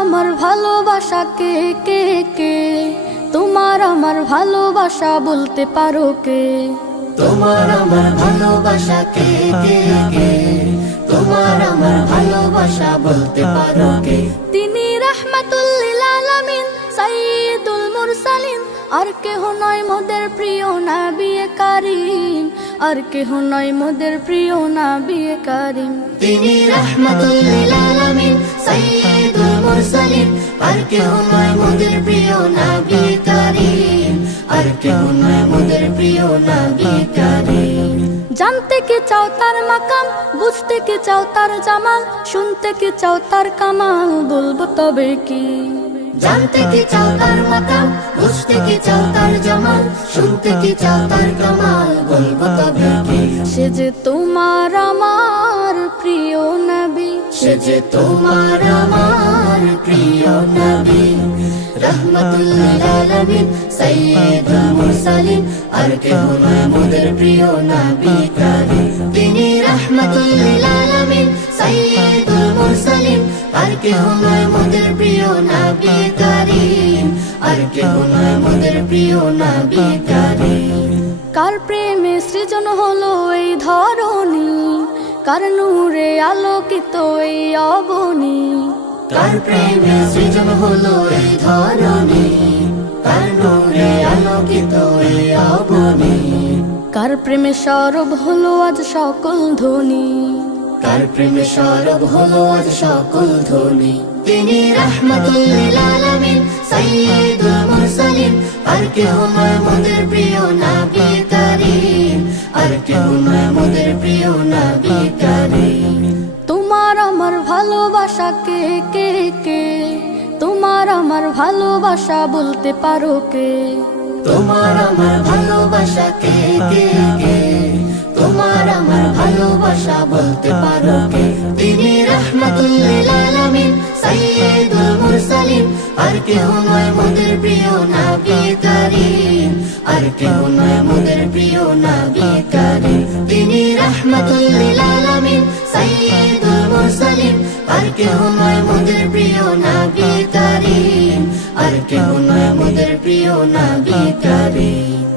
আমার ভালোবাসা কে কে কে, তোমার আমার ভালোবাসা বলতে পারো কে? তোমার আমার ভালোবাসা কে কে কে, তোমার আমার ভালোবাসা বলতে পারো কে? তিনি রাহমাতুল লিল আলামিন সাইয়্যিদুল মুরসালিন, আর কেহ নয় মোদের প্রিয় নবী কারীম, আর কেহ নয় মোদের প্রিয় নবী কারীম। তিনি রাহমাতুল লিল আলামিন সাইয়্যিদুল মুরসালিন, আর কেহ নয় মোদের প্রিয় নবী কারীম, আর কেহ নয় মোদের প্রিয় নবী কারীম। জানতে কি চাও তার মাকাম, বুঝতে কি চাও তার জামাল, শুনতে কি চাও তার কামাল, বলবো তবে কি? জানতে কি চাও তার মাকাম, বুঝতে কি চাও তার জামাল, শুনতে কি চাও তার কামাল, বলবো তবে কি? সে যে তোমার আমার প্রিয় নবী, সে যে তোমার আমার প্রিয় নবী। রাহমাতুল লিল আলামিন সাইয়্যিদুল মুরসালিন, আর কেহ নয় মোদের প্রিয় নবী কারীম। তিনি রাহমাতুল লিল আলামিন সাইয়্যিদুল মুরসালিন, আর কেহ নয় মোদের প্রিয় নবী কারীম, আর কেহ নয় মোদের প্রিয় নবী কারীম। কার প্রেমে সৃজন হলো এই ধরণী, কার নূরে আলোকিত এই অবনী, কার প্রেমে সৃজন হলো এই ধরণী, কার নূরে আলোকিত এই অবনী, কার প্রেমে সরব হলো আজ সকল ধ্বনি, কার প্রেমে সরব হলো আজ সকল ধ্বনি। তিনি রাহমাতুল লিল আলামিন সাইয়্যিদুল মুরসালিন, আর কেহ নয় মোদের প্রিয় নবী কারীম, আর কেহ নয় মোদের প্রিয় নবী কারীম। তোমার আমার ভালোবাসা কে কে কে, তোমার আমার ভালোবাসা বলতে পারো কে? তোমার আমার ভালোবাসা কে কে কে, তোমার আমার ভালোবাসা বলতে পারো কে? তিনি রাহমাতুল লিল আলামিন সাইয়্যিদুল মুরসালিন, আর কেহ নয় মোদের প্রিয় নবী কারীম, আর কেহ নয় মোদের প্রিয় নবী কারীম। তিনি রাহমাতুল লিল আলামিন সাইয়্যিদুল মুরসালিন, আর কেহ নয় মোদের প্রিয় নবী কারীম, আর কেহ নয় মোদের প্রিয় নবী কারীম।